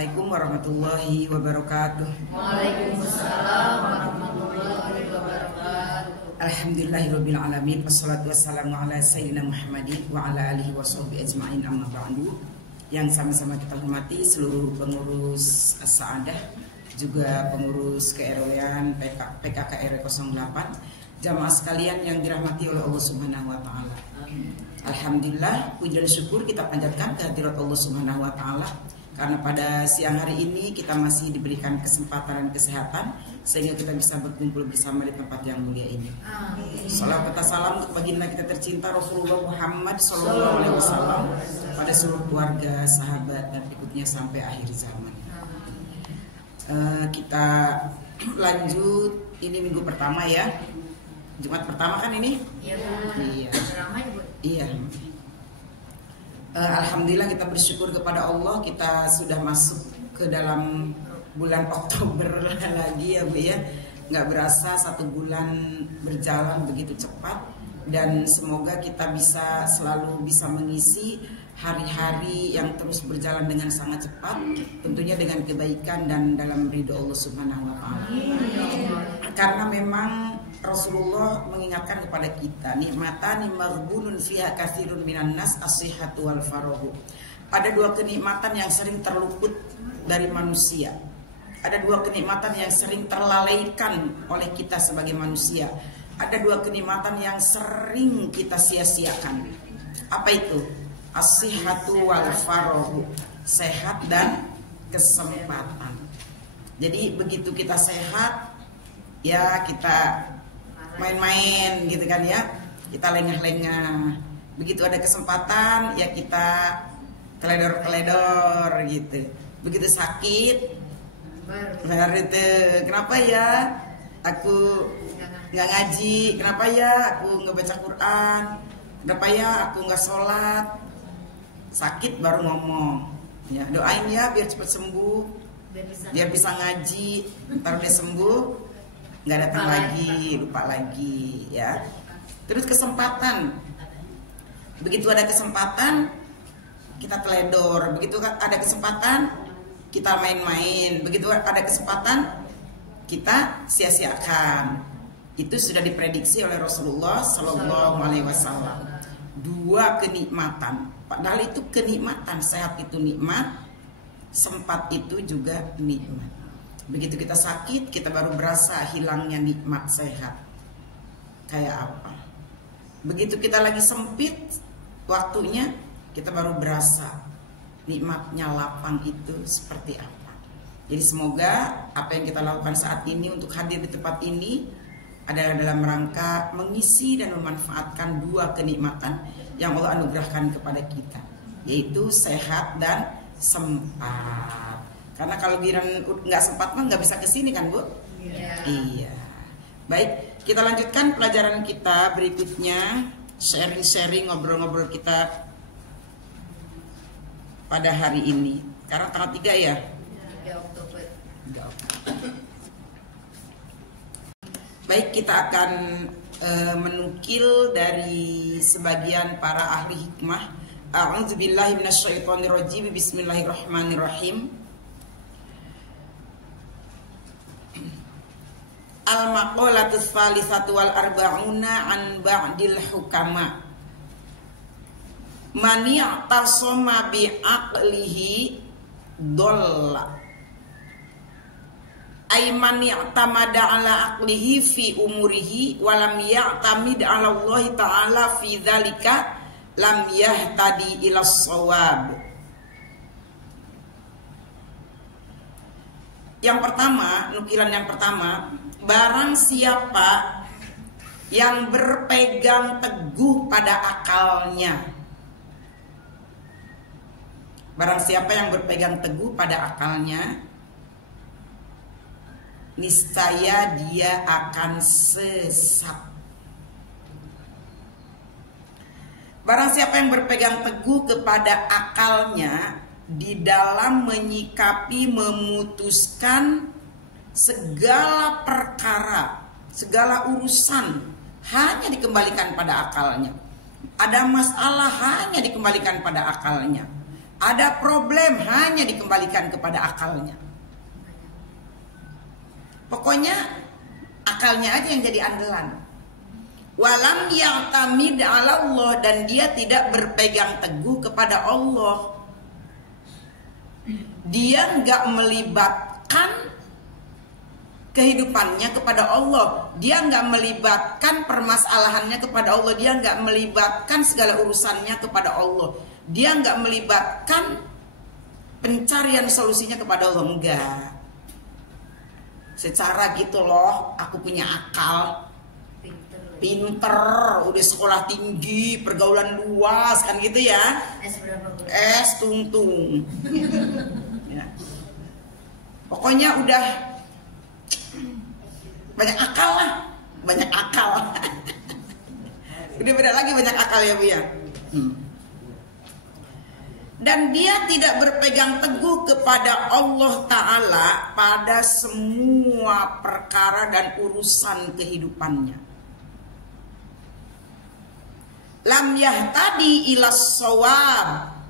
Assalamualaikum warahmatullahi wabarakatuh. Waalaikumsalam warahmatullahi wabarakatuh. Alhamdulillahirabbil alamin. Wassalatu wassalamu ala sayyidina Muhammadin wa ala alihi washabbihi ajmain, amma ba'du. Yang sama-sama kita hormati seluruh pengurus As-Sa'adah, juga pengurus keRW-an PKK RW 08, jamaah sekalian yang dirahmati oleh Allah Subhanahu wa taala. Alhamdulillah, puji dan syukur kita panjatkan kehadirat Allah Subhanahu wa taala karena pada siang hari ini kita masih diberikan kesempatan dan kesehatan sehingga kita bisa berkumpul bersama di tempat yang mulia ini. Salawat dan salam untuk baginda kita tercinta Rasulullah Muhammad SAW pada seluruh keluarga, sahabat dan ikutnya sampai akhir zaman. Kita lanjut, ini minggu pertama ya, Jumat pertama kan ini? Iya. Iya. Alhamdulillah kita bersyukur kepada Allah, kita sudah masuk ke dalam bulan Oktober lagi ya Bu ya. Nggak berasa satu bulan berjalan begitu cepat, dan semoga kita bisa selalu bisa mengisi hari-hari yang terus berjalan dengan sangat cepat, tentunya dengan kebaikan dan dalam ridho Allah Subhanahu wa taala. Karena memang Rasulullah mengingatkan kepada kita, nikmatani maghbunun fiha katsirun minan nas as-sihhatu wal farahu. Ada dua kenikmatan yang sering terluput dari manusia. Ada dua kenikmatan yang sering terlalaikan oleh kita sebagai manusia. Ada dua kenikmatan yang sering kita sia-siakan. Apa itu? As-sihhatu wal farahu. Sehat dan kesempatan. Jadi begitu kita sehat, ya kita main-main gitu kan ya, kita lengah-lengah. Begitu ada kesempatan ya kita teledor-teledor gitu. Begitu sakit baru itu, kenapa ya aku nggak ngaji, kenapa ya aku nggak baca Quran, kenapa ya aku nggak sholat. Sakit baru ngomong ya, doain ya biar cepat sembuh, biar bisa ngaji, ntar udah sembuh nggak datang lagi, lupa lagi ya. Terus kesempatan, begitu ada kesempatan kita teledor, begitu ada kesempatan kita main-main, begitu ada kesempatan kita sia-siakan. Itu sudah diprediksi oleh Rasulullah Sallallahu Alaihi Wasallam. Dua kenikmatan, padahal itu kenikmatan. Sehat itu nikmat, sempat itu juga nikmat. Begitu kita sakit, kita baru berasa hilangnya nikmat sehat. Kayak apa? Begitu kita lagi sempit waktunya, kita baru berasa nikmatnya lapang itu seperti apa. Jadi semoga apa yang kita lakukan saat ini untuk hadir di tempat ini adalah dalam rangka mengisi dan memanfaatkan dua kenikmatan yang Allah anugerahkan kepada kita, yaitu sehat dan sempat. Karena kalau giran nggak sempat mah nggak bisa kesini kan Bu? Iya. Baik, kita lanjutkan pelajaran kita berikutnya, sharing-sharing, ngobrol-ngobrol kita pada hari ini. Karena tanggal 3 ya? 3 Oktober. Baik, kita akan menukil dari sebagian para ahli hikmah. A'udzubillahi minasyaitonirrajim. Bismillahirrahmanirrahim. Al-maqalatus tsalitsatu wal arba'una an ba'dil hukama. Man ya'tasama bi aqlihi dhalla. Ay man ya'tamada ala aqlihi fi umurihi wa lam ya'tamid ala Allah ta'ala fi dzalika lam yahtadi ila shawab. Yang pertama, nukilan yang pertama, barang siapa yang berpegang teguh pada akalnya. Barang siapa yang berpegang teguh pada akalnya, niscaya dia akan sesat. Barang siapa yang berpegang teguh kepada akalnya di dalam menyikapi, memutuskan segala perkara, segala urusan hanya dikembalikan pada akalnya. Ada masalah hanya dikembalikan pada akalnya. ada problem, hanya dikembalikan kepada akalnya. Pokoknya akalnya aja yang jadi andalan. Walam ya'tamid 'ala Allah, dan dia tidak berpegang teguh kepada Allah. Dia nggak melibatkan kehidupannya kepada Allah. Dia nggak melibatkan permasalahannya kepada Allah. Dia nggak melibatkan segala urusannya kepada Allah. Dia nggak melibatkan pencarian solusinya kepada Allah. Enggak. Secara gitu loh, aku punya akal, pinter, udah sekolah tinggi, pergaulan luas, kan gitu ya. S tungtung. Ya. Pokoknya udah banyak akal lah, banyak akal. Udah beda lagi banyak akal ya Bu ya. Dan dia tidak berpegang teguh kepada Allah Ta'ala pada semua perkara dan urusan kehidupannya. Lam yahtadi ilas shawab,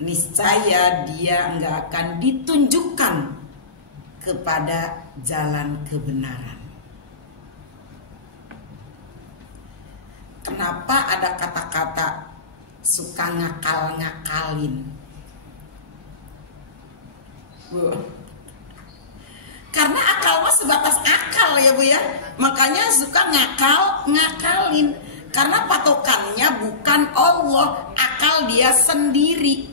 niscaya dia enggak akan ditunjukkan kepada jalan kebenaran. Kenapa ada kata-kata suka ngakal-ngakalin? Karena akal mah sebatas akal ya Bu ya. Makanya suka ngakal-ngakalin. Karena patokannya bukan Allah, akal dia sendiri.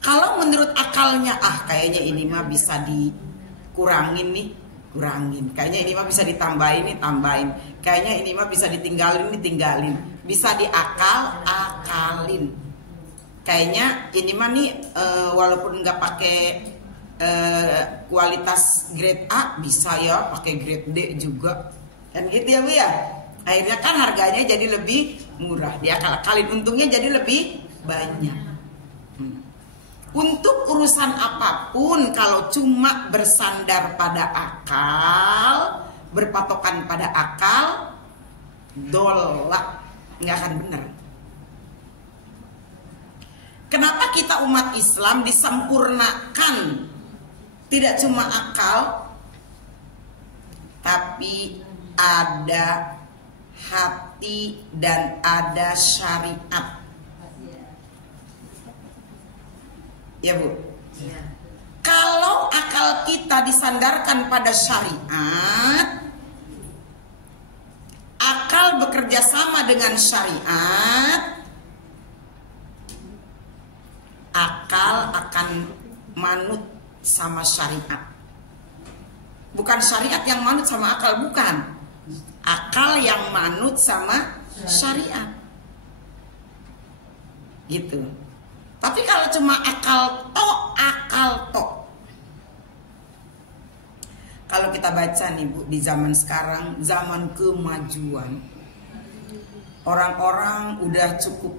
Kalau menurut akalnya, kayaknya ini mah bisa dikurangin nih, kurangin. Kayaknya ini mah bisa ditambahin nih, tambahin. Kayaknya ini mah bisa ditinggalin, ditinggalin. Bisa diakal-akalin. Kayaknya ini mah nih walaupun nggak pakai kualitas grade A, bisa ya pakai grade D juga. Kan gitu ya Bu ya. Akhirnya kan harganya jadi lebih murah. Diakal-akalin, untungnya jadi lebih banyak. Untuk urusan apapun, kalau cuma bersandar pada akal, berpatokan pada akal, dolak, nggak akan benar. Kenapa kita umat Islam disempurnakan? Tidak cuma akal, tapi ada hati dan ada syariat. Ya Bu. Ya. Kalau akal kita disandarkan pada syariat, akal bekerja sama dengan syariat, akal akan manut sama syariat. Bukan syariat yang manut sama akal, bukan. Akal yang manut sama syariat. Gitu. Tapi kalau cuma akal tok. Kalau kita baca nih Bu, di zaman sekarang, zaman kemajuan, orang-orang udah cukup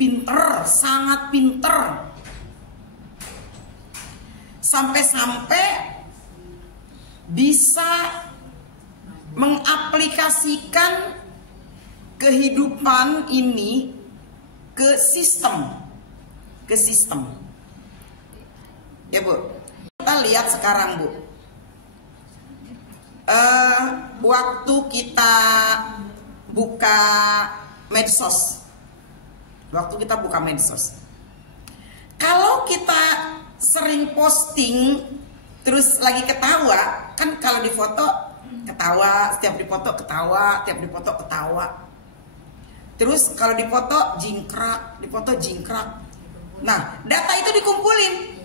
pinter, sangat pinter. Sampai-sampai bisa mengaplikasikan kehidupan ini ke sistem. Ya Bu, kita lihat sekarang Bu, waktu kita buka medsos, kalau kita sering posting terus lagi ketawa, kan kalau di foto ketawa, setiap dipoto ketawa, terus kalau di foto jingkrak. Nah, data itu dikumpulin.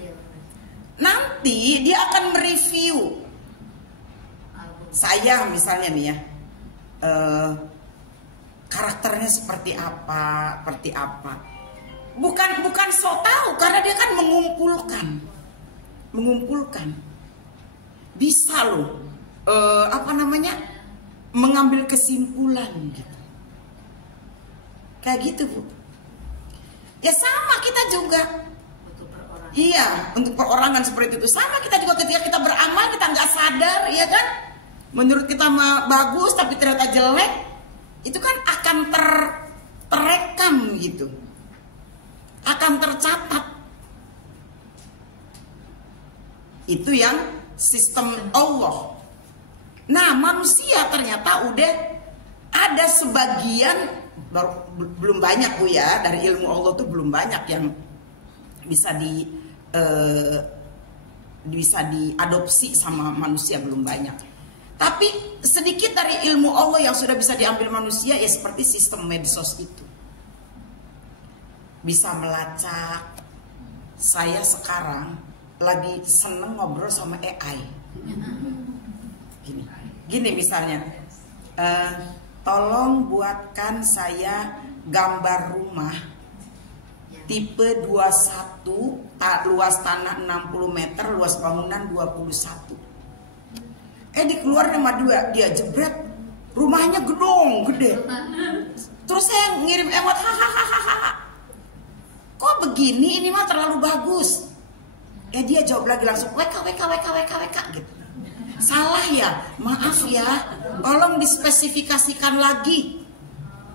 Nanti dia akan mereview. Saya misalnya nih ya, karakternya seperti apa. Bukan so tahu, karena dia kan mengumpulkan. Bisa loh, mengambil kesimpulan gitu. Kayak gitu Bu. Ya sama kita juga. Iya, untuk perorangan seperti itu. Sama kita juga ketika kita beramal, kita nggak sadar, ya kan? Menurut kita mah bagus, tapi ternyata jelek. itu kan akan terekam gitu, akan tercatat. Itu yang sistem Allah. Nah, manusia ternyata udah ada sebagian, belum banyak Bu ya, dari ilmu Allah tuh belum banyak yang bisa diadopsi sama manusia, belum banyak. Tapi sedikit dari ilmu Allah yang sudah bisa diambil manusia ya seperti sistem medsos itu. Bisa melacak. Saya sekarang lagi seneng ngobrol sama AI. Gini misalnya, tolong buatkan saya gambar rumah tipe 21, luas tanah 60 meter, luas bangunan 21. Dikeluar sama dia jebret, rumahnya gede. Terus saya ngirim emot, hahaha. Kok begini, ini mah terlalu bagus. Dia jawab lagi langsung, WK gitu. Salah ya, maaf ya, tolong dispesifikasikan lagi.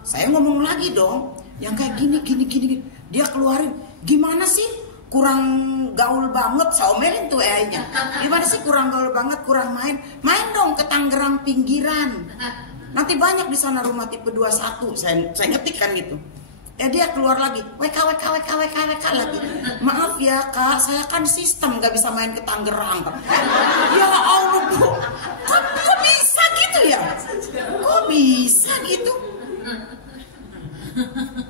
Saya ngomong lagi dong, yang kayak gini. Dia keluarin, gimana sih? Kurang gaul banget, saya omelin tuh AI-nya. Gimana sih kurang gaul banget, kurang main? Main dong ke Tangerang pinggiran. Nanti banyak di sana rumah tipe 21. Saya ngetik kan gitu. Dia keluar lagi, WK lagi. Maaf ya Kak, saya kan sistem gak bisa main ke Tangerang. Ya Allah Bu, kok bisa gitu ya? Kok bisa gitu?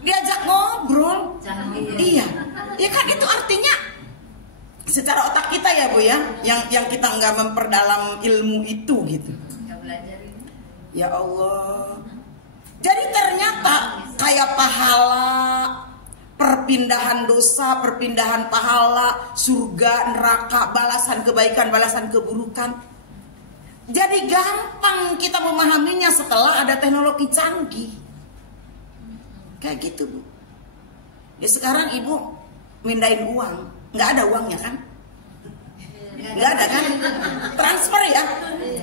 Diajak ngobrol. Iya, ya kan itu artinya secara otak kita ya Bu ya, yang kita nggak memperdalam ilmu itu gitu. Ya Allah. Jadi ternyata kayak pahala, perpindahan dosa, perpindahan pahala, surga, neraka, balasan kebaikan, balasan keburukan. Jadi gampang kita memahaminya setelah ada teknologi canggih. Kayak gitu Bu. Ya sekarang Ibu mindahin uang, nggak ada uangnya kan? Nggak ada kan? Transfer ya,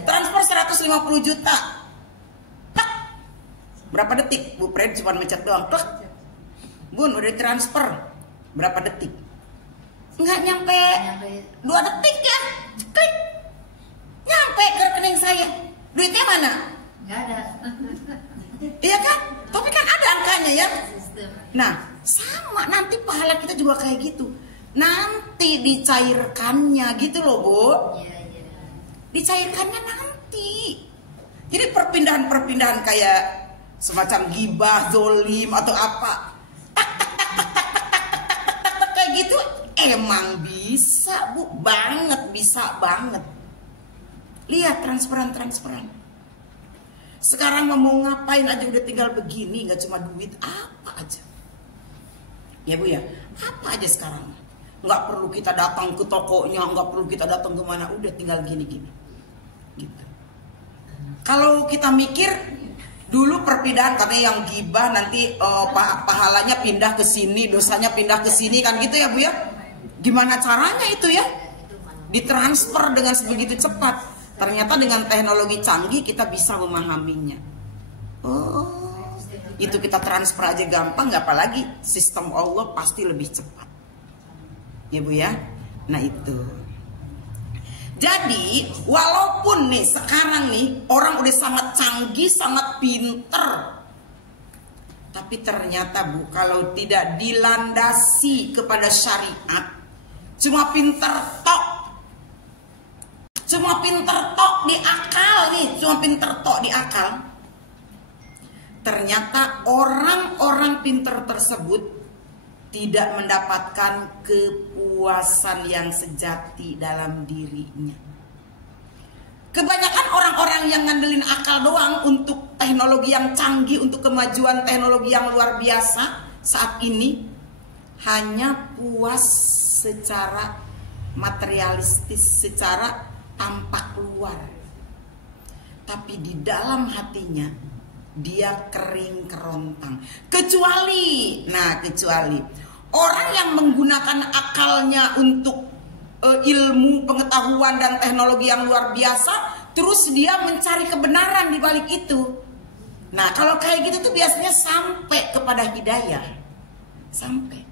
transfer 150 juta. Tak. Berapa detik? Bu Fred cuma mencet doang. Plak. Bun udah transfer. Berapa detik? Nggak nyampe 2 detik ya. Klik. Nyampe ke rekening saya. Duitnya mana? Nggak ada. Iya kan? Tapi kan ada angkanya ya. Nah, sama nanti pahala kita juga kayak gitu. Nanti dicairkannya gitu loh Bu. Dicairkannya nanti. Jadi perpindahan-perpindahan kayak semacam gibah, zolim atau apa. Kayak gitu emang bisa Bu, bisa banget. Lihat transferan. Sekarang mau ngapain aja udah tinggal begini, nggak cuma duit, apa aja. Ya Bu ya, apa aja sekarang. Nggak perlu kita datang ke tokonya, nggak perlu kita datang kemana, udah tinggal gini-gini. Gitu. Kalau kita mikir dulu perpindahan katanya yang gibah nanti pahalanya pindah ke sini, dosanya pindah ke sini kan gitu ya Bu ya. Gimana caranya itu ya? Ditransfer dengan sebegitu cepat. Ternyata dengan teknologi canggih kita bisa memahaminya. Oh, itu kita transfer aja gampang, nggak apalagi sistem Allah pasti lebih cepat. Ya Bu ya. Nah itu. Jadi walaupun nih sekarang nih orang udah sangat canggih, sangat pinter, tapi ternyata Bu kalau tidak dilandasi kepada syariat, cuma pinter tok di akal nih, cuma pinter tok di akal. Ternyata orang-orang pinter tersebut tidak mendapatkan kepuasan yang sejati dalam dirinya. Kebanyakan orang-orang yang ngandelin akal doang untuk teknologi yang canggih, untuk kemajuan teknologi yang luar biasa saat ini, hanya puas secara materialistis, secara tampak luar. Tapi di dalam hatinya dia kering kerontang. Kecuali orang yang menggunakan akalnya untuk ilmu, pengetahuan dan teknologi yang luar biasa, terus dia mencari kebenaran di balik itu. Nah, kalau kayak gitu tuh biasanya sampai kepada hidayah. Sampai.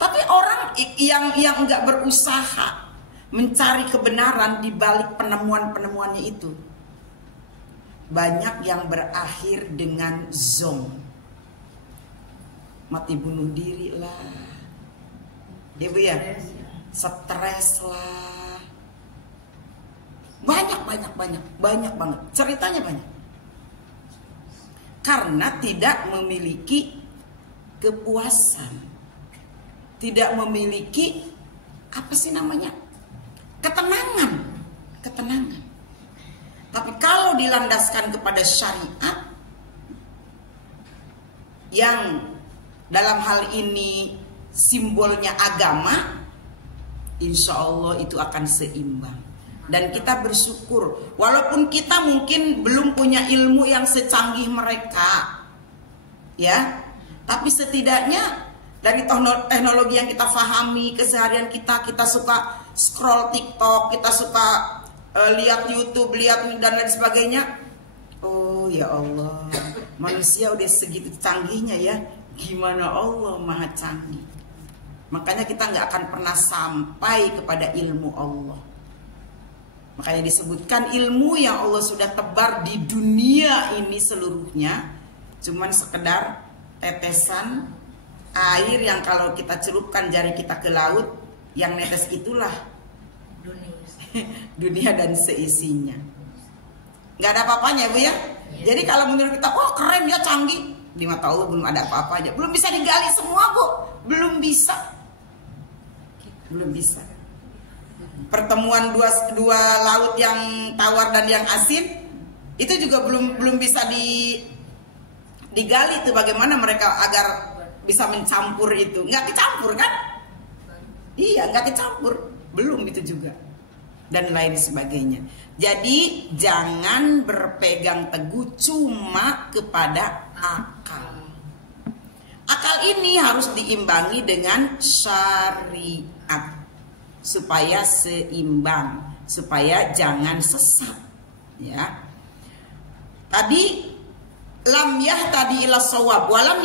Tapi orang yang enggak berusaha mencari kebenaran di balik penemuan-penemuannya itu, banyak yang berakhir dengan zong, mati bunuh diri lah, ya Bu ya, stres lah, banyak banget, ceritanya banyak, karena tidak memiliki kepuasan, tidak memiliki apa sih namanya, ketenangan. Tapi kalau dilandaskan kepada syariat yang dalam hal ini simbolnya agama, insya Allah itu akan seimbang. Dan kita bersyukur, walaupun kita mungkin belum punya ilmu yang secanggih mereka, ya, tapi setidaknya dari teknologi yang kita pahami keseharian kita suka scroll TikTok, kita suka lihat YouTube, lihat dan lain sebagainya. Oh ya Allah, manusia udah segitu canggihnya ya. Gimana Allah maha canggih. Makanya kita nggak akan pernah sampai kepada ilmu Allah. Makanya disebutkan ilmu yang Allah sudah tebar di dunia ini seluruhnya cuman sekedar tetesan air yang kalau kita celupkan jari kita ke laut, yang netes itulah dunia dan seisinya. Nggak ada apa-apanya Bu ya. Jadi kalau menurut kita, oh keren ya, canggih, di mata Allah belum ada apa-apanya. Belum bisa digali semua Bu. Belum bisa. Pertemuan dua laut yang tawar dan yang asin itu juga belum bisa digali itu bagaimana mereka agar bisa mencampur itu. Nggak kecampur kan? Iya, nggak kecampur. Belum itu juga. Dan lain sebagainya. Jadi jangan berpegang teguh cuma kepada akal. Akal ini harus diimbangi dengan syariat supaya seimbang, supaya jangan sesat. Ya. Tadi lam yahtadi ila shawab walam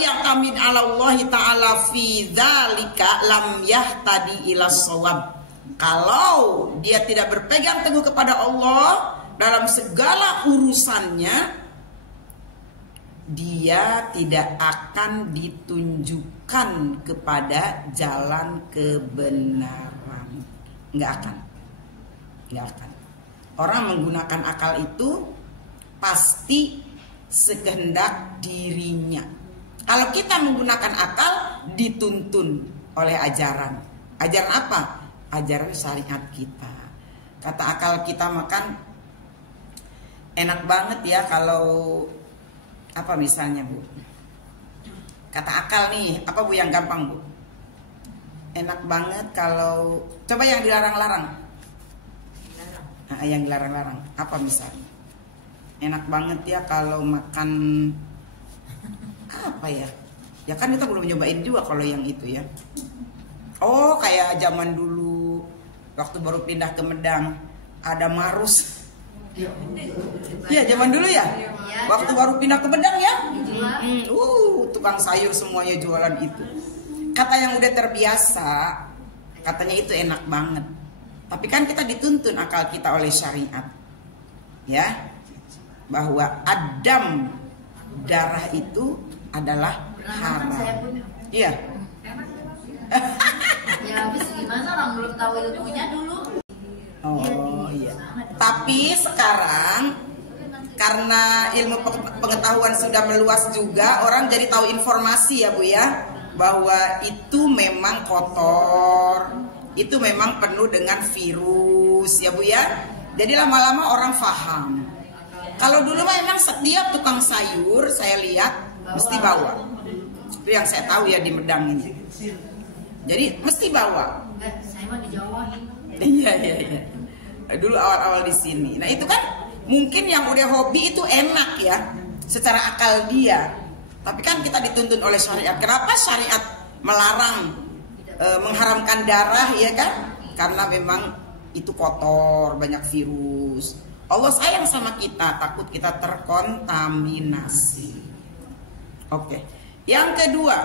ya'tamid 'ala Allah taala fi dzalika lam yahtadi ila shawab. Kalau dia tidak berpegang teguh kepada Allah dalam segala urusannya, dia tidak akan ditunjukkan kepada jalan kebenaran. Nggak akan. Orang menggunakan akal itu pasti sekehendak dirinya. Kalau kita menggunakan akal, dituntun oleh ajaran. Ajaran apa? Ajaran syariat kita. Kata akal kita makan enak banget ya kalau apa misalnya Bu? Kata akal nih, apa Bu yang gampang Bu? Enak banget kalau coba yang dilarang-larang. Nah, yang dilarang-larang apa misalnya? Enak banget ya kalau makan apa ya? Ya kan kita belum nyobain juga kalau yang itu ya. Oh, kayak zaman dulu waktu baru pindah ke Medang ada marus. Iya, zaman dulu ya. Waktu baru pindah ke Medang ya. Tukang sayur semuanya jualan itu. Kata yang udah terbiasa, katanya itu enak banget. Tapi kan kita dituntun akal kita oleh syariat. Ya. Bahwa adam darah itu adalah haram. Iya. Ya habis gimana, orang belum tahu ilmunya dulu. Oh iya. Tapi sekarang karena ilmu pengetahuan sudah meluas juga, orang jadi tahu informasi ya Bu ya, bahwa itu memang kotor, itu memang penuh dengan virus ya Bu ya. Jadi lama-lama orang paham. Kalau dulu mah emang setiap tukang sayur saya lihat mesti bawa. Itu yang saya tahu ya di Medang ini. Jadi mesti bawa. Saya mah di Jawa. Iya. Dulu awal-awal di sini. Nah itu kan mungkin yang udah hobi itu enak ya, secara akal dia. Tapi kan kita dituntun oleh syariat. Kenapa syariat melarang, mengharamkan darah ya kan? Karena memang itu kotor, banyak virus. Allah sayang sama kita, takut kita terkontaminasi. Oke. Yang kedua,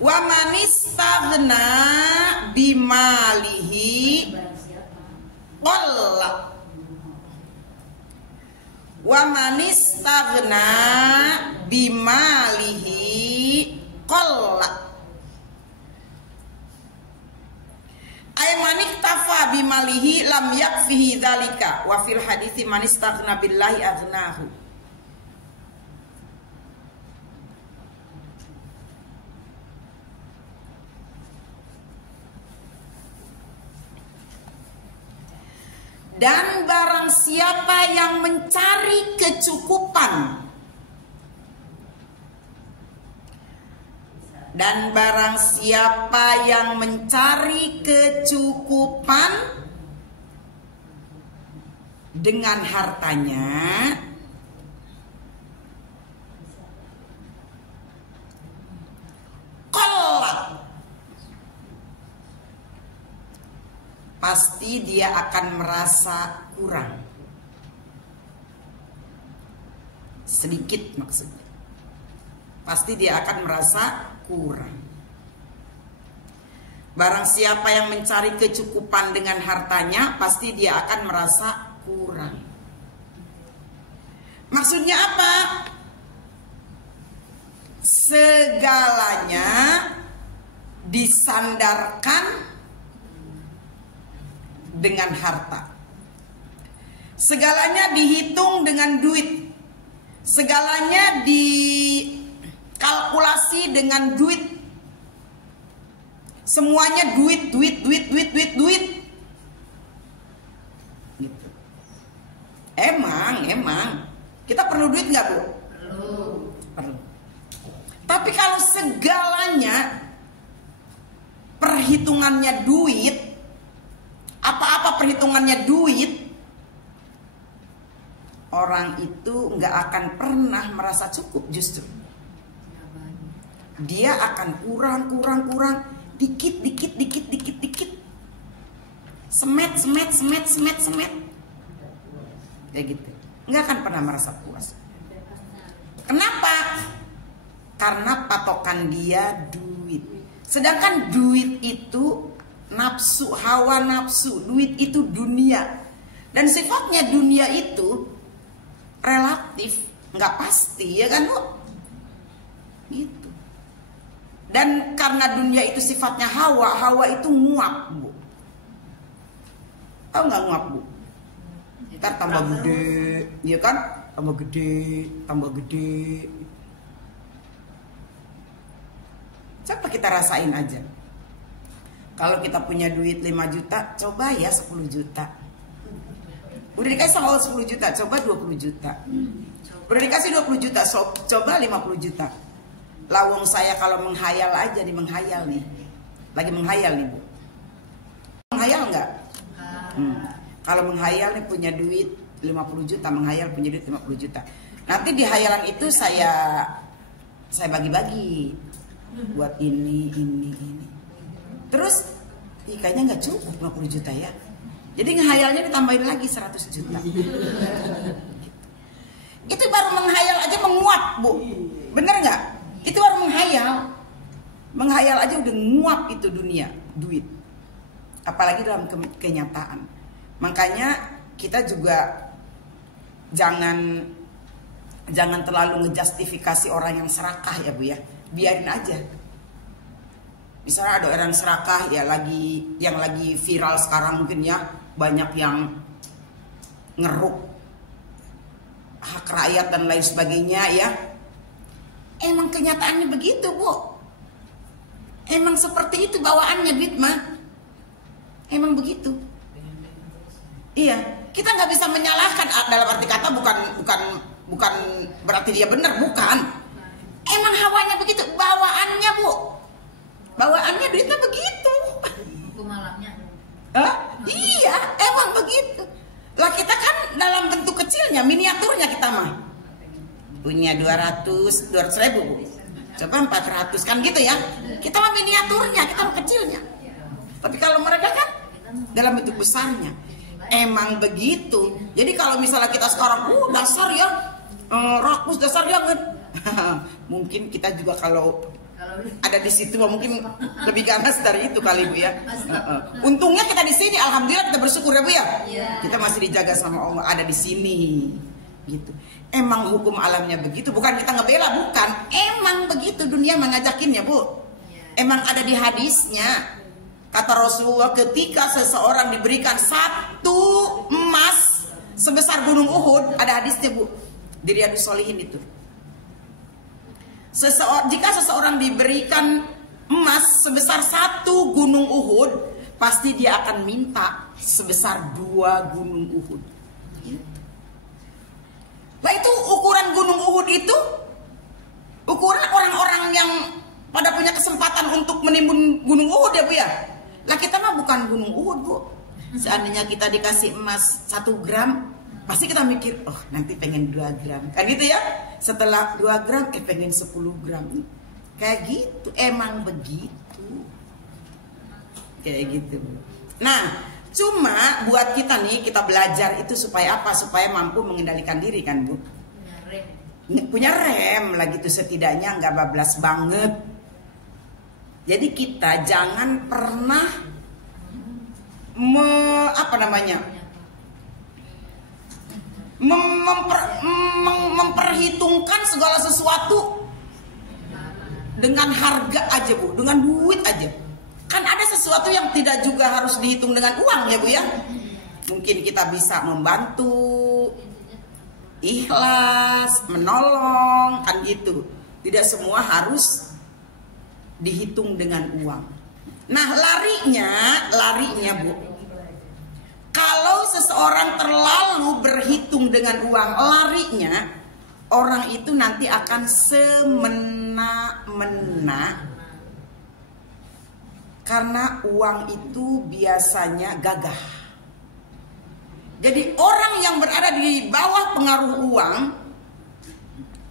wa manistaghna bimalihi qalla. Wa manistaghna bimalihi qalla. Ay maniktafa bimalihi lam yakfihi dzalika wa fil hadithi manistaghna billahi aghnahu. Dan barang siapa yang mencari kecukupan, dan barang siapa yang mencari kecukupan dengan hartanya, qalla, pasti dia akan merasa kurang. Sedikit maksudnya. Pasti dia akan merasa kurang. Barang siapa yang mencari kecukupan dengan hartanya, pasti dia akan merasa kurang. Maksudnya apa? Segalanya disandarkan dengan harta. Segalanya dihitung dengan duit. Segalanya dikalkulasi dengan duit. Semuanya duit. Gitu. Emang. Kita perlu duit nggak, Bu? Perlu. Tapi kalau segalanya perhitungannya duit, apa-apa perhitungannya duit, orang itu nggak akan pernah merasa cukup. Justru dia akan kurang, dikit, semet, kayak gitu. Nggak akan pernah merasa puas. Kenapa? Karena patokan dia duit. Sedangkan duit itu nafsu, hawa nafsu. Duit itu dunia. Dan sifatnya dunia itu relatif, nggak pasti, ya kan, Bu? Gitu. Dan karena dunia itu sifatnya hawa itu nguap, Bu. Tahu nggak nguap, Bu? Ntar tambah gede, ya kan? Tambah gede. Coba kita rasain aja. Kalau kita punya duit 5 juta, coba ya 10 juta. Udah dikasih sama 10 juta, coba 20 juta. Udah dikasih 20 juta, coba 50 juta. Lawong saya kalau menghayal aja, menghayal nih. Lagi menghayal nih, Bu. Menghayal nggak? Kalau menghayal nih punya duit 50 juta, menghayal punya duit 50 juta. Nanti di hayalan itu saya bagi-bagi. Buat ini. Terus kayaknya nggak cukup 50 juta ya. Jadi ngehayalnya ditambahin lagi 100 juta. Itu baru menghayal aja menguap, Bu. Bener nggak? Itu baru menghayal. Menghayal aja udah nguap itu dunia, duit. Apalagi dalam kenyataan. Makanya kita juga jangan terlalu ngejustifikasi orang yang serakah ya, Bu ya. Biarin aja. Misalnya ada orang serakah ya, yang lagi viral sekarang mungkin ya, banyak yang ngeruk hak rakyat dan lain sebagainya ya. Emang kenyataannya begitu, Bu. Emang seperti itu bawaannya duit mah. Emang begitu. Iya, kita nggak bisa menyalahkan dalam arti kata bukan berarti dia benar, bukan. Emang hawanya begitu, bawaannya, Bu. Bawaannya duitnya begitu. Buku malamnya. Iya, emang begitu. Lah kita kan dalam bentuk kecilnya, miniaturnya kita mah. Punya 200 ribu, Bu. Coba 400 kan gitu ya. Kita mah miniaturnya, kita mah kecilnya. Tapi kalau mereka kan dalam bentuk besarnya. Emang begitu. Jadi kalau misalnya kita sekarang, dasar ya, rakus dasar ya kan. Mungkin kita juga kalau ada di situ mungkin lebih ganas dari itu kali Bu ya. Untungnya kita di sini, alhamdulillah kita bersyukur ya Bu ya. Kita masih dijaga sama Allah, ada di sini. Gitu. Emang hukum alamnya begitu, bukan kita ngebela, bukan. Emang begitu dunia mengajakinnya Bu. Emang ada di hadisnya. Kata Rasulullah, ketika seseorang diberikan satu emas sebesar gunung Uhud, ada hadisnya Bu, di Riyadhus Shalihin itu. Jika seseorang diberikan emas sebesar satu gunung Uhud, pasti dia akan minta sebesar 2 gunung Uhud. Nah itu ukuran gunung Uhud itu, ukuran orang-orang yang pada punya kesempatan untuk menimbun gunung Uhud ya Bu ya. Lah kita mah bukan gunung Uhud Bu. Seandainya kita dikasih emas 1 gram, pasti kita mikir, oh nanti pengen 2 gram. Kan gitu ya. Setelah 2 gram, pengen 10 gram. Kayak gitu, emang begitu. Kayak gitu. Nah, cuma buat kita nih, kita belajar itu supaya apa? Supaya mampu mengendalikan diri kan Bu. Punya rem lah gitu, setidaknya nggak bablas banget. Jadi kita jangan pernah memperhitungkan segala sesuatu dengan harga aja Bu, dengan duit aja. Kan ada sesuatu yang tidak juga harus dihitung dengan uang ya Bu ya. Mungkin kita bisa membantu, ikhlas, menolong, kan gitu. Tidak semua harus dihitung dengan uang. Nah larinya Bu, kalau seseorang terlalu berhitung dengan uang, larinya orang itu nanti akan semena-mena, karena uang itu biasanya gagah. Jadi orang yang berada di bawah pengaruh uang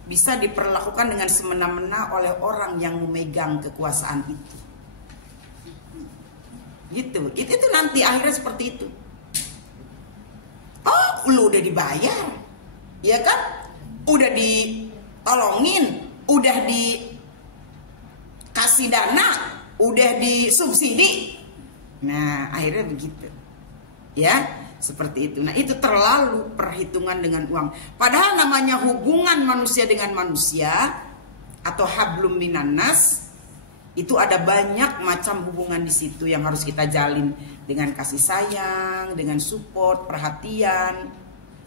bisa diperlakukan dengan semena-mena oleh orang yang memegang kekuasaan itu. Gitu. Itu nanti akhirnya seperti itu. Oh, lu udah dibayar. Ya kan? Udah ditolongin, udah dikasih dana, udah disubsidi. Nah, akhirnya begitu. Ya. Seperti itu. Nah itu terlalu perhitungan dengan uang. Padahal namanya hubungan manusia dengan manusia atau hablum minannas, itu ada banyak macam hubungan di situ yang harus kita jalin, dengan kasih sayang, dengan support, perhatian,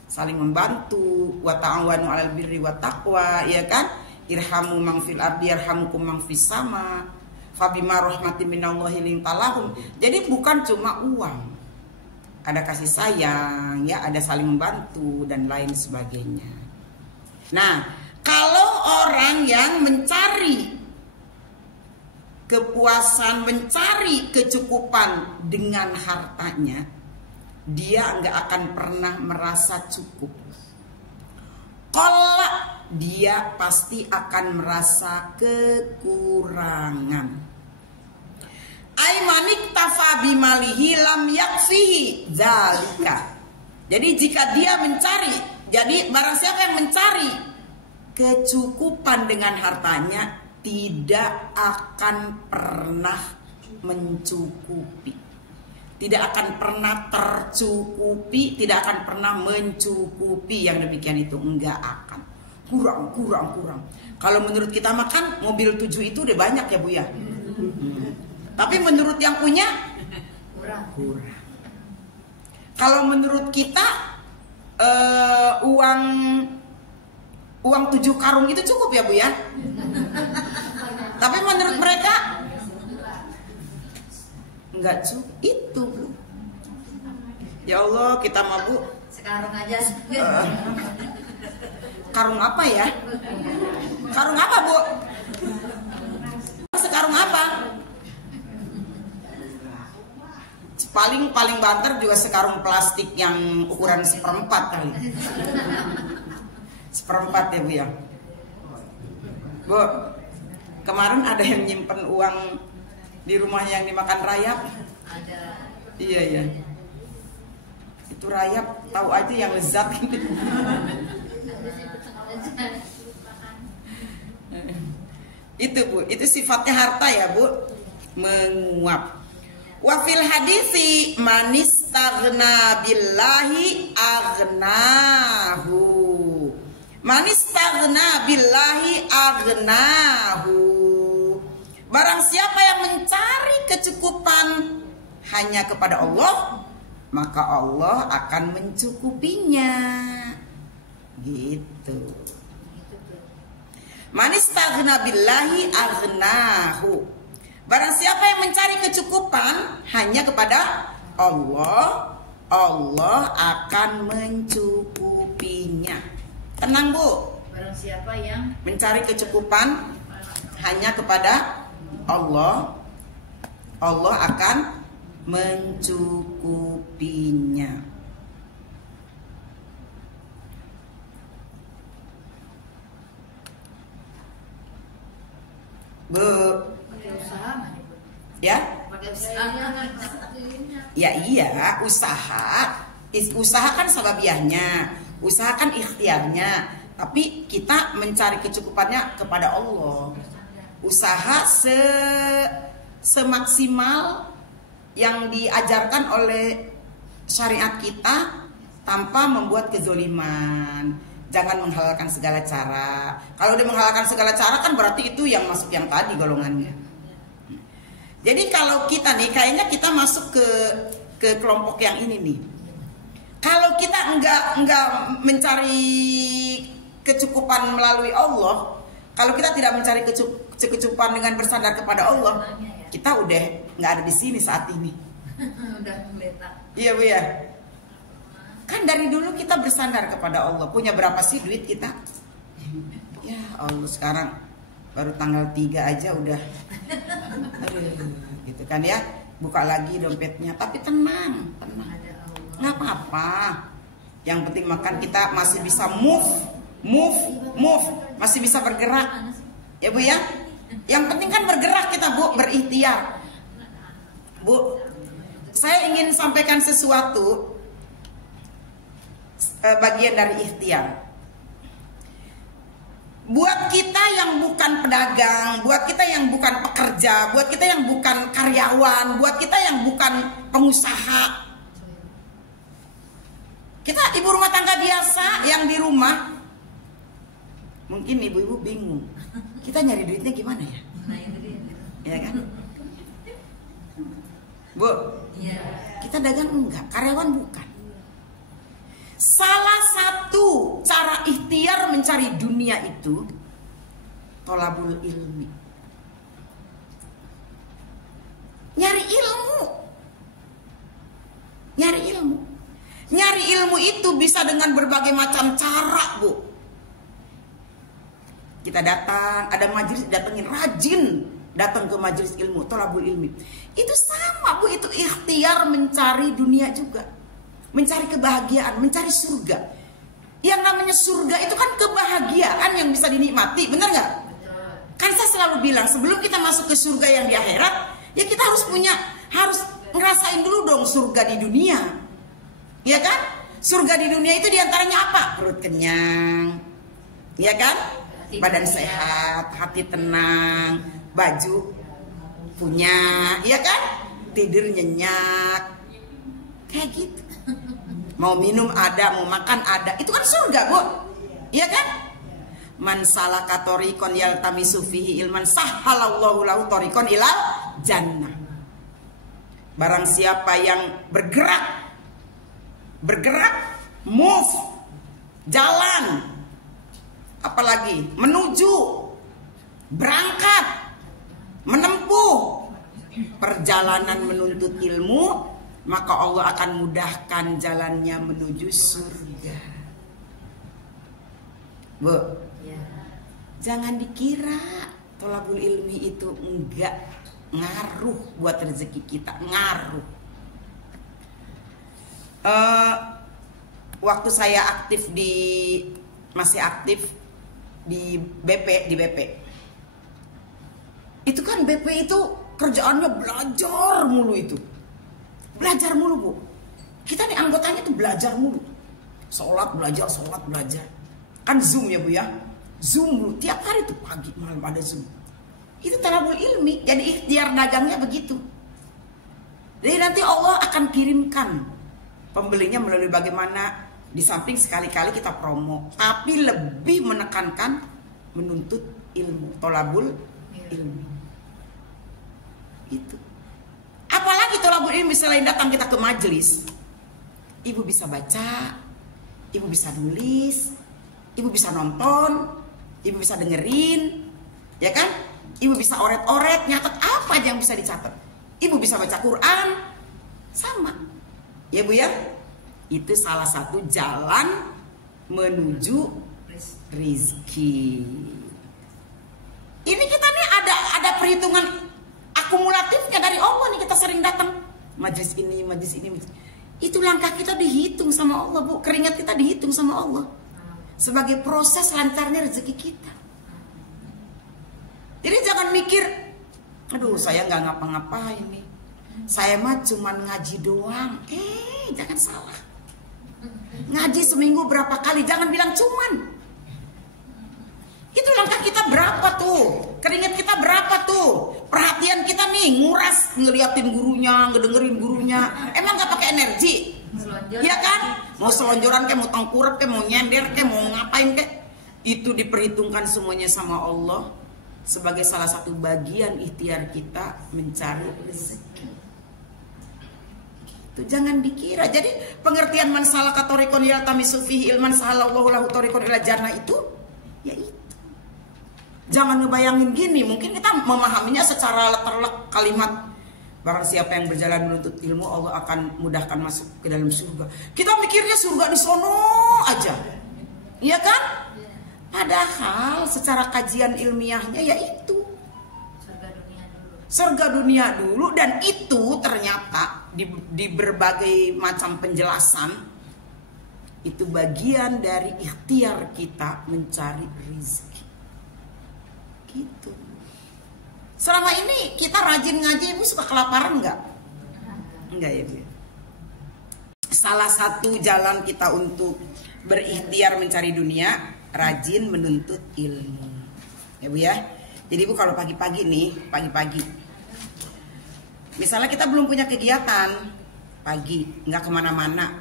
saling membantu, wa ta'awanu 'alal birri wat taqwa, ya kan? Irhamu man fil ardi yarhamukum man fis sama. Fabima rahmatin minallahi lintalahum. Jadi bukan cuma uang. Ada kasih sayang, ya, ada saling membantu dan lain sebagainya. Nah, kalau orang yang mencari kepuasan, mencari kecukupan dengan hartanya, dia nggak akan pernah merasa cukup. Kalau dia pasti akan merasa kekurangan. Aimanik tafa bimalihi lam yakfihi zalika. Jadi jika dia mencari, jadi barang siapa yang mencari kecukupan dengan hartanya, tidak akan pernah mencukupi, tidak akan pernah tercukupi, tidak akan pernah mencukupi. Yang demikian itu enggak akan. Kurang. Kalau menurut kita makan mobil 7 itu udah banyak ya Bu ya. Tapi menurut yang punya kurang. Kalau menurut kita uang 7 karung itu cukup ya Bu ya. Tapi menurut mereka enggak cukup itu Bu. Ya Allah, kita mah Bu sekarang aja. Karung apa ya? Karung apa Bu? Sekarung apa? Paling banter juga sekarung plastik yang ukuran 1/4 kali. 1/4 ya Bu ya. Bu, kemarin ada yang nyimpen uang di rumahnya yang dimakan rayap. Ada. Iya. Itu rayap, tahu aja yang lezat gitu. Itu Bu, itu sifatnya harta ya Bu, menguap. Wa fil hadisi manistaghna billahi aghnahu. Manistaghna billahi aghnahu. Barang siapa yang mencari kecukupan hanya kepada Allah, maka Allah akan mencukupinya. Gitu. Manistaghna billahi aghnahu. Barang siapa yang mencari kecukupan hanya kepada Allah, Allah akan mencukupinya. Tenang Bu. Barang siapa yang mencari kecukupan hanya kepada Allah, Allah akan mencukupinya. Bu, pakai usaha nggak nih, Bu? ya? Pakai usaha. Ya iya, usaha kan sababiahnya, usaha kan ikhtiarnya, tapi kita mencari kecukupannya kepada Allah. Usaha semaksimal yang diajarkan oleh syariat kita tanpa membuat kezoliman. Jangan menghalalkan segala cara. Kalau dia menghalalkan segala cara kan berarti itu yang masuk yang tadi golongannya. Jadi kalau kita nih kayaknya kita masuk ke kelompok yang ini nih. Kalau kita enggak mencari kecukupan melalui Allah, kalau kita tidak mencari kecukupan dengan bersandar kepada Allah, kita udah nggak ada di sini saat ini. Udah meletak. Iya Bu ya. Kan dari dulu kita bersandar kepada Allah. Punya berapa sih duit kita? Ya Allah, sekarang baru tanggal 3 aja udah. Aduh, gitu kan ya. Buka lagi dompetnya. Tapi tenang. Nggak apa-apa. Yang penting makan kita masih bisa move. Masih bisa bergerak. Ya Bu ya. Yang penting kan bergerak kita Bu, berikhtiar. Bu, saya ingin sampaikan sesuatu. Bagian dari ikhtiar. Buat kita yang bukan pedagang, buat kita yang bukan pekerja, buat kita yang bukan karyawan, buat kita yang bukan pengusaha, kita ibu rumah tangga biasa yang di rumah, mungkin ibu-ibu bingung, kita nyari duitnya gimana ya? Ya kan? Bu, kita dagang enggak, karyawan bukan. Salah satu cara ikhtiar mencari dunia itu tolabul ilmi. Nyari ilmu. Nyari ilmu itu bisa dengan berbagai macam cara, Bu. Kita datang, ada majelis, datengin, rajin datang ke majelis ilmu, tolabul ilmi. Itu sama, Bu, itu ikhtiar mencari dunia juga. Mencari kebahagiaan, mencari surga. Yang namanya surga itu kan kebahagiaan yang bisa dinikmati, benar nggak? Kan saya selalu bilang sebelum kita masuk ke surga yang di akhirat, ya kita harus ngerasain dulu dong surga di dunia, ya kan? Surga di dunia itu diantaranya apa? Perut kenyang, ya kan? Badan sehat, hati tenang, baju punya, ya kan? Tidur nyenyak, kayak gitu. Mau minum ada, mau makan ada. Itu kan surga, Bu. Iya kan? Man salaka tariqan yaltamisu fihi ilman sahhalallahu lahu tariqan ilal jannah. Barang siapa yang bergerak, move, jalan, apalagi menuju, berangkat, menempuh perjalanan menuntut ilmu, maka Allah akan mudahkan jalannya menuju surga. Bu, jangan dikira tolabul ilmi itu enggak ngaruh buat rezeki kita, ngaruh. Waktu saya masih aktif di BP, itu kan BP itu kerjaannya belajar mulu itu. Belajar mulu, Bu. Kita nih anggotanya tuh belajar mulu. Sholat belajar. Kan Zoom ya Bu ya. Zoom mulu. Tiap hari tuh pagi malam ada Zoom. Itu talabul ilmi. Jadi ikhtiar dagangnya begitu. Jadi nanti Allah akan kirimkan pembelinya melalui bagaimana. Di samping sekali-kali kita promo. Tapi lebih menekankan menuntut ilmu. Talabul ilmi. Itu. Apalagi talabul ilmi selain datang kita ke majelis. Ibu bisa baca, ibu bisa nulis, ibu bisa nonton, ibu bisa dengerin, ya kan? Ibu bisa oret-oret, nyatet apa aja yang bisa dicatat. Ibu bisa baca Quran, sama. Ya Bu ya? Itu salah satu jalan menuju rizki. Ini kita nih ada perhitungan akumulatifnya dari Allah nih, kita sering datang. Majelis ini. Itu langkah kita dihitung sama Allah Bu. Keringat kita dihitung sama Allah sebagai proses lancarnya rezeki kita. Jadi jangan mikir, aduh saya nggak ngapa-ngapain nih, saya mah cuman ngaji doang. Jangan salah. Ngaji seminggu berapa kali, jangan bilang cuman. Itu langkah kita berapa tuh, keringat kita berapa tuh, perhatian kita nih nguras ngeliatin gurunya, ngedengerin gurunya. Emang nggak pakai energi? Iya kan? Mau selonjoran kayak, mau tengkurap kayak, mau nyender kayak, mau ngapain kayak, itu diperhitungkan semuanya sama Allah sebagai salah satu bagian ikhtiar kita mencari rezeki. Itu jangan dikira. Jadi pengertian man salaka thariqan yaltamisu fihi ilman sahalallahu lahu thariqan ila jannah itu ya itu. Jangan ngebayangin gini, mungkin kita memahaminya secara letterlek kalimat barang siapa yang berjalan menuntut ilmu Allah akan mudahkan masuk ke dalam surga. Kita mikirnya surga di sono aja. Iya kan? Padahal secara kajian ilmiahnya ya itu surga dunia dulu, dan itu ternyata di berbagai macam penjelasan itu bagian dari ikhtiar kita mencari rezeki. Gitu. Selama ini kita rajin ngaji, Ibu suka kelaparan nggak? Enggak ya Bu. Salah satu jalan kita untuk berikhtiar mencari dunia, rajin menuntut ilmu. Ya Bu ya. Jadi Bu kalau pagi-pagi nih, pagi-pagi, misalnya kita belum punya kegiatan pagi, nggak kemana-mana,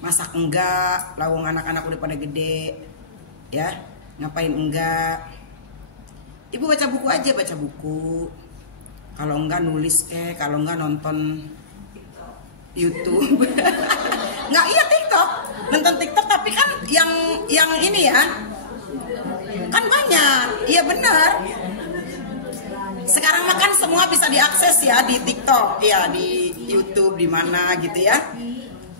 masak enggak, lawang anak-anak udah pada gede, ya ngapain enggak? Ibu baca buku aja, baca buku. Kalau enggak nulis kalau enggak nonton YouTube. Enggak, iya TikTok. Nonton TikTok, tapi kan yang ini ya. Kan banyak. Iya benar. Sekarang makan semua bisa diakses ya di TikTok, ya di YouTube, di mana gitu ya.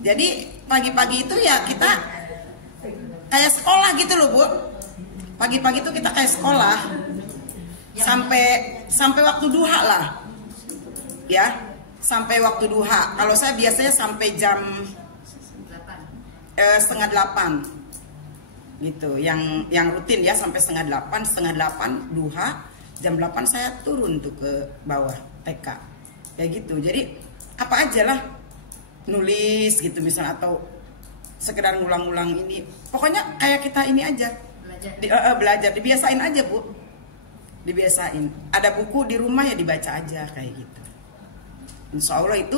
Jadi pagi-pagi itu ya kita kayak sekolah gitu loh Bu. Pagi-pagi itu kita kayak sekolah. Sampai waktu duha lah, ya, sampai waktu duha. Kalau saya biasanya sampai jam 7:30 gitu, yang rutin ya, sampai 7:30 duha. Jam 8 saya turun tuh ke bawah TK, ya gitu. Jadi apa aja lah, nulis gitu misalnya, atau sekedar ngulang-ngulang ini. Pokoknya kayak kita ini aja, belajar, dibiasain aja Bu. Dibiasain. Ada buku di rumah ya dibaca aja kayak gitu. Insya Allah itu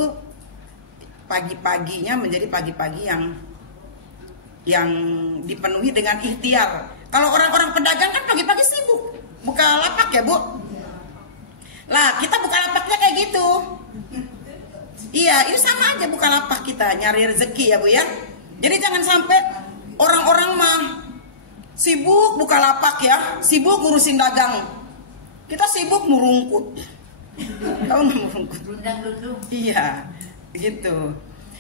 pagi-paginya menjadi pagi-pagi yang dipenuhi dengan ikhtiar. Kalau orang-orang pedagang kan pagi-pagi sibuk buka lapak ya Bu. Lah kita buka lapaknya kayak gitu. Iya, ini sama aja buka lapak kita, nyari rezeki ya Bu ya. Jadi jangan sampai orang-orang mah sibuk buka lapak ya, sibuk ngurusin dagang. Kita sibuk murungkut. Tahu nggak murungkut? Iya, gitu.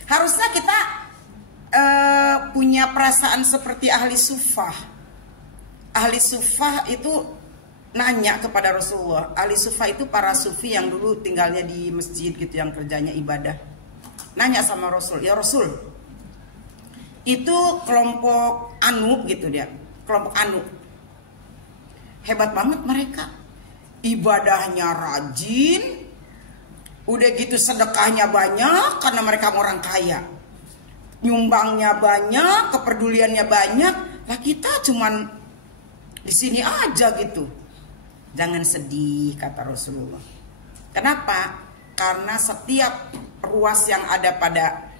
Harusnya kita punya perasaan seperti ahli sufah. Ahli sufah itu nanya kepada Rasulullah. Ahli sufah itu para sufi yang dulu tinggalnya di masjid gitu, yang kerjanya ibadah. Nanya sama Rasul, ya Rasul, itu kelompok Anu gitu dia, kelompok Anu. Hebat banget mereka. Ibadahnya rajin, udah gitu sedekahnya banyak karena mereka orang kaya. nyumbangnya banyak, kepeduliannya banyak, lah kita cuman di sini aja gitu. Jangan sedih, kata Rasulullah. Kenapa? Karena setiap ruas yang ada pada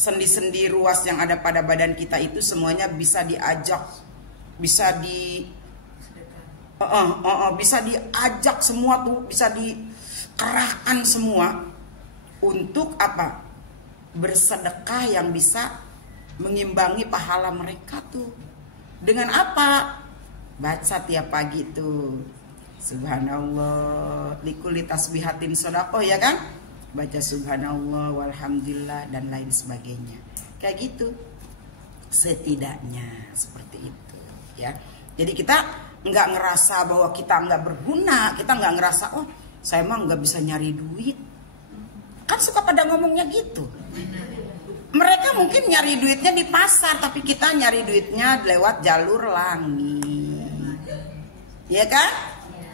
sendi-sendi ruas yang ada pada badan kita itu semuanya bisa diajak, bisa bisa diajak semua tuh, bisa dikerahkan semua untuk apa? Bersedekah yang bisa mengimbangi pahala mereka tuh. Dengan apa? Baca tiap pagi tuh subhanallah likulli tasbihatin shadaqah, ya kan? Baca subhanallah walhamdulillah dan lain sebagainya. Kayak gitu. Setidaknya seperti itu, ya. Jadi kita nggak ngerasa bahwa kita nggak berguna, kita nggak ngerasa oh saya mah nggak bisa nyari duit. Kan suka pada ngomongnya gitu. Mereka mungkin nyari duitnya di pasar, tapi kita nyari duitnya lewat jalur langit. Iya kan?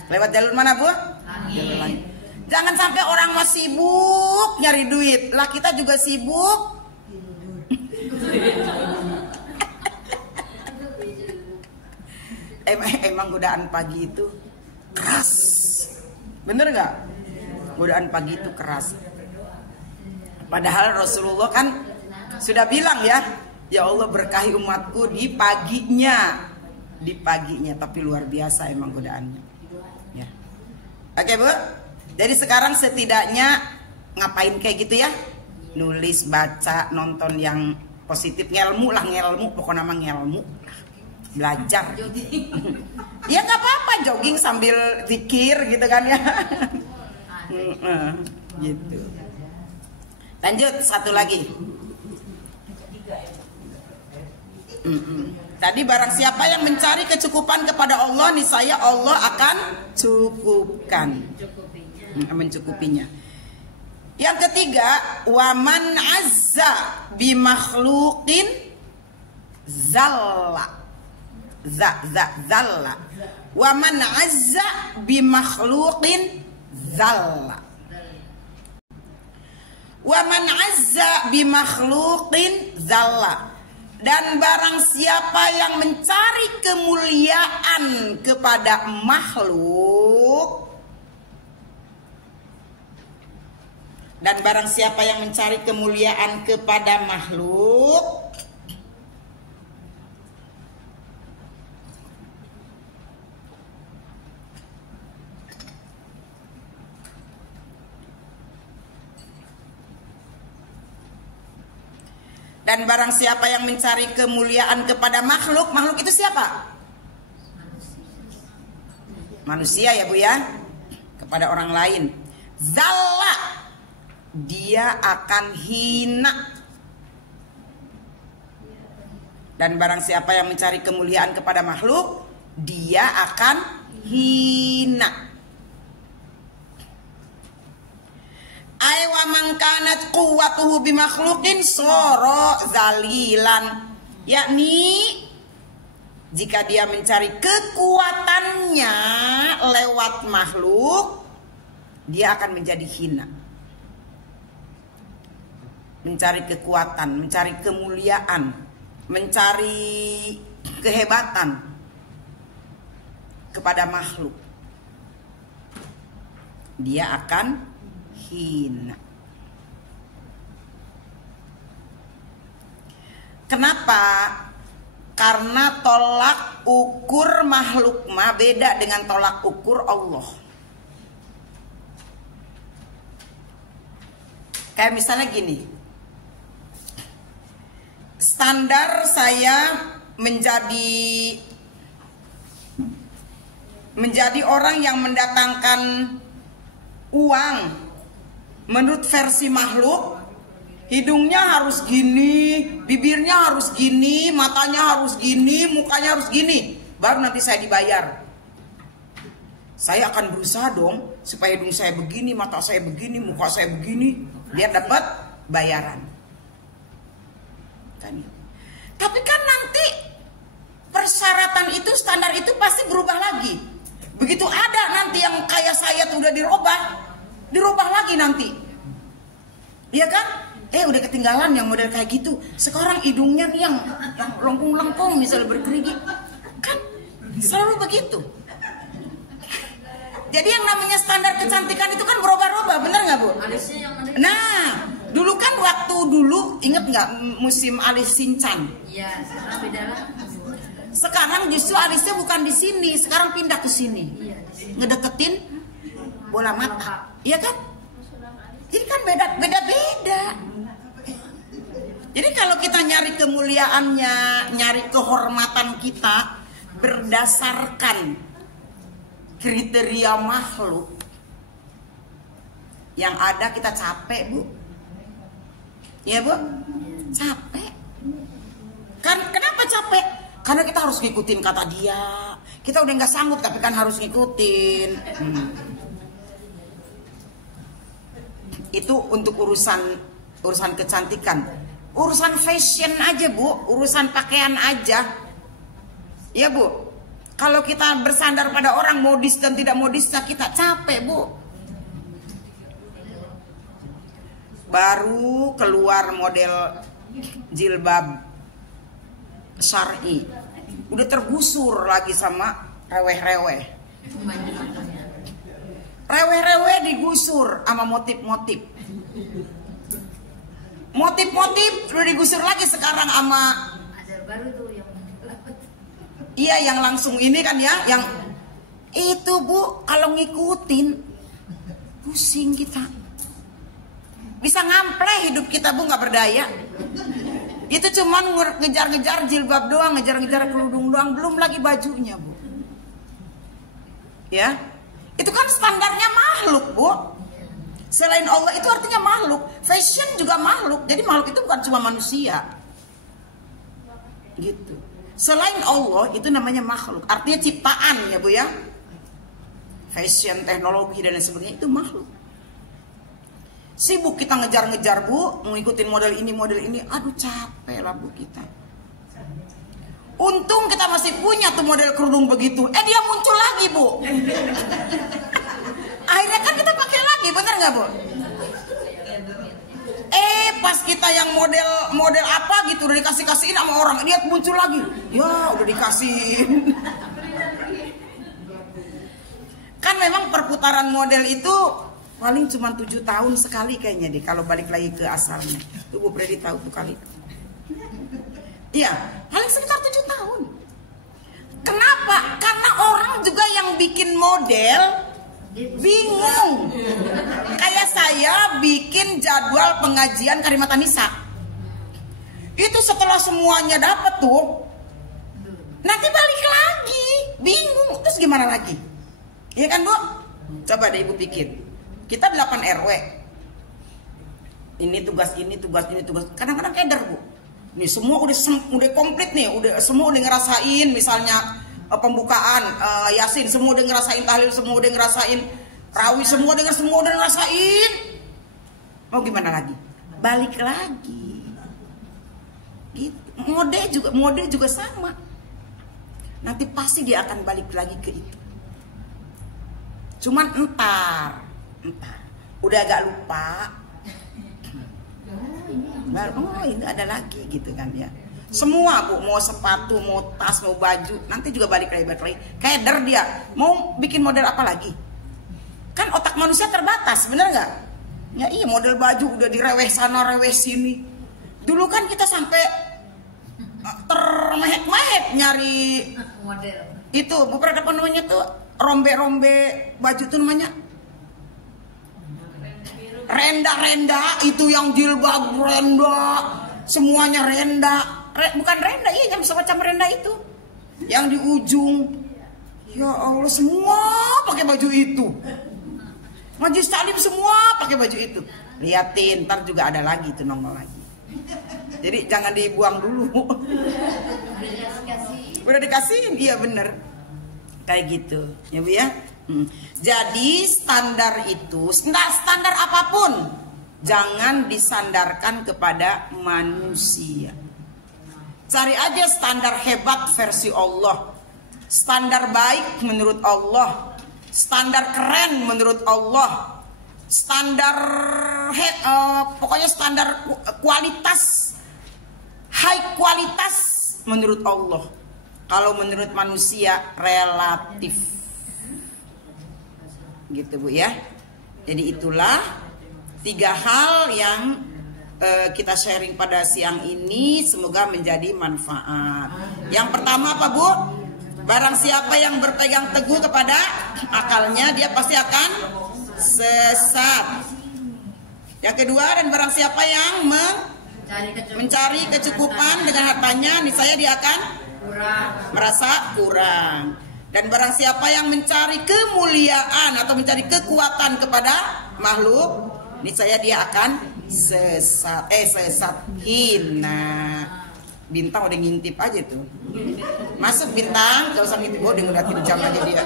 Lewat jalur mana, Bu? Jalur langit. Jangan sampai orang masih sibuk nyari duit. Lah kita juga sibuk. Emang godaan pagi itu keras. Bener nggak? Godaan pagi itu keras. Padahal Rasulullah kan sudah bilang ya Allah berkahi umatku di paginya, tapi luar biasa emang godaannya. Ya. Oke, Bu. Jadi sekarang setidaknya ngapain kayak gitu ya? Nulis, baca, nonton yang positif, ngelmu, pokoknya nama ngelmu, belajar. Ya nggak apa-apa, jogging sambil zikir gitu kan ya. Gitu. Lanjut satu lagi. Tadi barang siapa yang mencari kecukupan kepada Allah, niscaya Allah akan cukupkan, mencukupinya. Yang ketiga, waman azza bimakhluqin zalla. Zalla. Waman azza bimakhluqin zalla. Waman azza bimakhluqin zalla. Dan barang siapa yang mencari kemuliaan kepada makhluk, dan barang siapa yang mencari kemuliaan kepada makhluk, dan barang siapa yang mencari kemuliaan kepada makhluk, makhluk itu siapa? Manusia ya Bu ya, kepada orang lain. Zalla, dia akan hina. Dan barang siapa yang mencari kemuliaan kepada makhluk, dia akan hina. Aywa mangkanat quwwatuhu bimakhluqin soro zalilan, yakni jika dia mencari kekuatannya lewat makhluk, dia akan menjadi hina. Mencari kekuatan, mencari kemuliaan, mencari kehebatan kepada makhluk, dia akan hina. Kenapa? Karena tolak ukur makhluk mah beda dengan tolak ukur Allah. Kayak misalnya gini, standar saya menjadi orang yang mendatangkan uang menurut versi makhluk, hidungnya harus gini, bibirnya harus gini, matanya harus gini, mukanya harus gini, baru nanti saya dibayar. Saya akan berusaha dong supaya hidung saya begini, mata saya begini, muka saya begini, biar dapat bayaran. Kan? Tapi kan nanti persyaratan itu, standar itu pasti berubah lagi. Begitu ada nanti yang kayak saya tuh udah dirubah lagi nanti. Iya kan? Udah ketinggalan yang model kayak gitu. Sekarang hidungnya nih yang lengkung-lengkung misalnya bergerigi. Kan selalu begitu. Jadi yang namanya standar kecantikan itu kan berubah-ubah, benar nggak Bu? Alisnya yang mana? Nah, dulu kan waktu dulu inget nggak musim alis Shinchan? Iya, sekarang beda lah. Sekarang justru alisnya bukan di sini, sekarang pindah ke sini. Iya, di sini. Ngedeketin bola mata, iya kan? Jadi kan beda-beda. Jadi kalau kita nyari kemuliaannya, nyari kehormatan kita berdasarkan kriteria makhluk, yang ada kita capek Bu. Iya Bu? Capek. Kan kenapa capek? Karena kita harus ngikutin kata dia. Kita udah nggak sanggup tapi kan harus ngikutin. Itu untuk urusan kecantikan. Urusan fashion aja Bu, urusan pakaian aja. Ya Bu. Kalau kita bersandar pada orang modis dan tidak modisnya, kita capek Bu. Baru keluar model jilbab syar'i, udah tergusur lagi sama reweh-reweh. Reweh-reweh digusur sama motif-motif. Motif-motif udah digusur lagi sekarang sama Ada baru tuh yang iya yang langsung ini kan ya, yang itu Bu, kalau ngikutin pusing kita. Bisa ngampleh hidup kita Bu, nggak berdaya. Itu cuman ngejar-ngejar jilbab doang, ngejar-ngejar kerudung doang, belum lagi bajunya Bu. Ya, itu kan standarnya makhluk Bu. Selain Allah itu artinya makhluk. Fashion juga makhluk. Jadi makhluk itu bukan cuma manusia. Gitu. Selain Allah itu namanya makhluk. Artinya ciptaan ya Bu ya. Fashion, teknologi dan lain sebagainya itu makhluk. Sibuk kita ngejar-ngejar Bu, ngikutin model ini, aduh capek lah Bu kita. Untung kita masih punya tuh model kerudung begitu. Dia muncul lagi Bu. Akhirnya kan kita pakai lagi, bener nggak Bu? Pas kita yang model apa gitu udah dikasih-kasihin sama orang, dia muncul lagi. Ya udah dikasihin. Kan memang perputaran model itu paling cuma 7 tahun sekali kayaknya deh kalau balik lagi ke asalnya. Tuh Bu Freddy tahu tuh kali. Iya, paling sekitar 7 tahun. Kenapa? Karena orang juga yang bikin model bingung. Kayak saya bikin jadwal pengajian Karimatan Nisa. Itu setelah semuanya dapat tuh, nanti balik lagi, bingung. Terus gimana lagi? Iya kan Bu? Coba deh Ibu pikir. Kita 8 RW. Ini tugas ini, tugas ini, tugas. Kadang-kadang keder Bu. Nih semua udah komplit nih, semua udah ngerasain misalnya pembukaan Yasin, semua udah ngerasain tahlil, semua udah ngerasain rawi, semua udah ngerasain. Mau gimana lagi? Balik lagi. Gitu. Mode juga sama. Nanti pasti dia akan balik lagi ke itu. Cuman entar udah agak lupa. Oh ini ada lagi gitu kan ya. Semua Bu, mau sepatu, mau tas, mau baju, nanti juga balik lagi. Keder dia, mau bikin model apa lagi? Kan otak manusia terbatas, bener nggak? Ya iya, model baju udah direweh sana, reweh sini. Dulu kan kita sampai termehek-mehek nyari model. Itu, Bu pernah apa namanya tuh? Rombe-rombe baju tuh namanya? Renda, itu yang jilbab renda, semuanya renda. Bukan renda, iya semacam renda itu. Yang di ujung. Ya Allah, semua pakai baju itu. Majelis taklim semua pakai baju itu. Liatin, ntar juga ada lagi itu nongol lagi. Jadi jangan dibuang dulu. Udah dikasihin, iya bener. Kayak gitu, ya Bu ya. Jadi standar itu, standar apapun jangan disandarkan kepada manusia. Cari aja standar hebat versi Allah, standar baik menurut Allah, standar keren menurut Allah, standar pokoknya standar kualitas, high kualitas menurut Allah. Kalau menurut manusia relatif. Gitu Bu ya. Jadi itulah 3 hal yang kita sharing pada siang ini, semoga menjadi manfaat. Yang pertama apa Bu? Barang siapa yang berpegang teguh kepada akalnya, dia pasti akan sesat. Yang kedua, dan barang siapa yang mencari kecukupan dengan hartanya, niscaya dia akan merasa kurang. Dan barang siapa yang mencari kemuliaan atau mencari kekuatan kepada makhluk, niscaya dia akan sesat hina. Bintang udah ngintip aja tuh. Masuk Bintang, gak usah ngintip. Udah ngeliatin jam aja dia.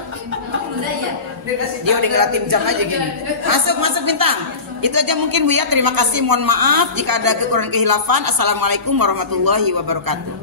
Dia udah ngeliatin jam aja gini. Masuk Bintang. Itu aja mungkin Bu ya. Terima kasih, mohon maaf jika ada kekurangan kehilafan. Assalamualaikum warahmatullahi wabarakatuh.